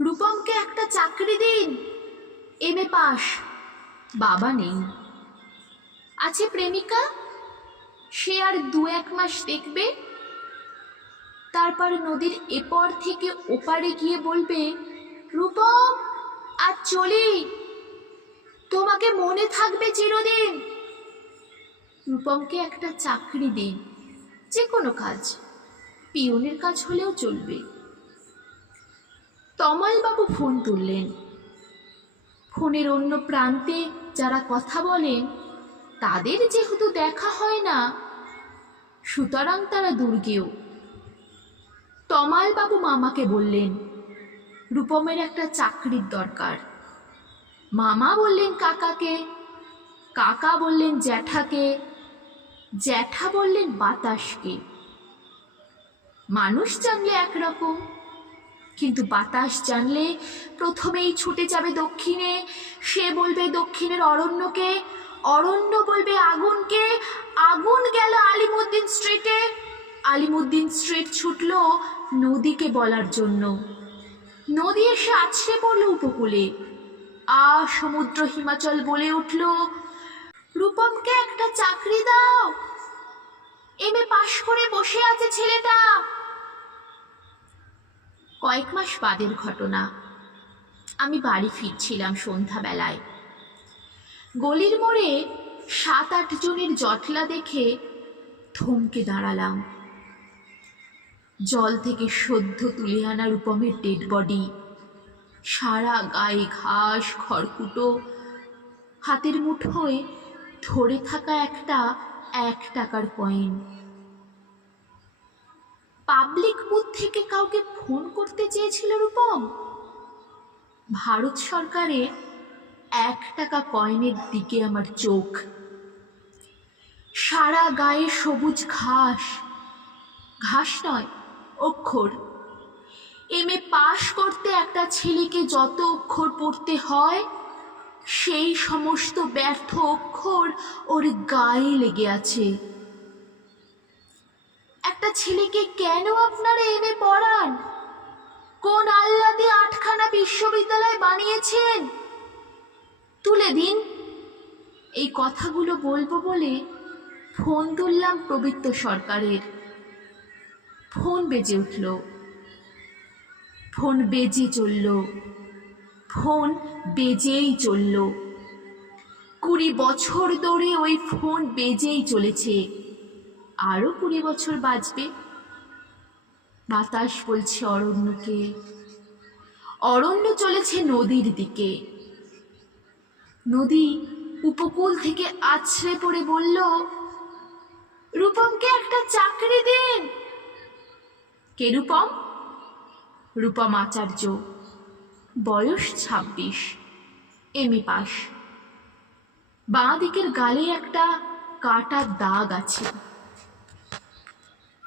রূপমকে একটা চাকরি দিন, এমএ পাস। বাবা নেই। আছে প্রেমিকা, সে আর 2-1 মাস দেখবে, তারপর নদীর এপার থেকে ওপারে গিয়ে বলবে, রূপম আজ চলি, তোমাকে মনে থাকবে চিরদিন। রূপমকে একটা চাকরি দিন, যে কোনো কাজ, পিয়নের কাজ হলেও চলবে। তমালবাবু ফোন তুললেন। ফোনের অন্য প্রান্তে যারা কথা বলেন তাদের যেহেতু দেখা হয় না, সুতরাং তারা দুর্গেও। তমালবাবু মামাকে বললেন, রূপমের একটা চাকরির দরকার। মামা বললেন কাকাকে, কাকা বললেন জ্যাঠাকে, জ্যাঠা বললেন বাতাসকে। মানুষ জানলে একরকম, কিন্তু বাতাস জানলে প্রথমেই ছুটে যাবে দক্ষিণে। সে বলবে দক্ষিণের অরণ্যকে, অরণ্য বলবে আগুনকে, আগুন গেল আলিমুদ্দিন স্ট্রিটে, আলিমুদ্দিন স্ট্রিট ছুটল নদীকে বলার জন্য। নদী এসে আছড়ে পড়ল উপকূলে। সমুদ্র হিমাচল বলে উঠল, রূপমকে একটা চাকরি দাও, এমএ পাশ করে বসে আছে ছেলেটা। কয়েক মাস বাদের ঘটনা। আমি বাড়ি ফিরছিলাম সন্ধ্যাবেলায়। গলির মোড়ে 7-8 জনের জটলা দেখে থমকে দাঁড়ালাম। জল থেকে সদ্য তুলে আনা রূপমের ডেড বডি, সারা গায়ে ঘাস খড়কুটো, হাতের মুঠোয় ধরে থাকা একটা 1 টাকার কয়েন। পাবলিক বুথ থেকে কাউকে ফোন করতে চেয়েছিল রূপম। ভারত সরকারের 1 টাকা কয়েনের দিকে আমার চোখ। সারা গায়ে সবুজ ঘাস, ঘাস নয় অক্ষর। এমএ পাশ করতে একটা ছেলেকে যত অক্ষর পড়তে হয়, সেই সমস্ত ব্যর্থ অক্ষর ওর গায়ে লেগে আছে। একটা ছেলেকে কেন আপনারা এমএ পড়ান? কোন আহ্লাদে 8খানা বিশ্ববিদ্যালয় বানিয়েছেন? তুলে দিন। এই কথাগুলো বলবো বলে ফোন তুললাম পবিত্র সরকারের। ফোন বেজে উঠল, ফোন বেজে চলল, ফোন বেজেই চলল। 20 বছর ধরে ওই ফোন বেজেই চলেছে, আরো 20 বছর বাজবে। বাতাস বলছে অরণ্যকে, অরণ্য চলেছে নদীর দিকে। নদী উপকূল থেকে আছড়ে পড়ে বলল, রূপমকে একটা চাকরি দিন। কে রূপম? রূপম আচার্য, বয়স 26, এমএ পাস। বাঁ দিকের গালে একটা কাটা দাগ আছে।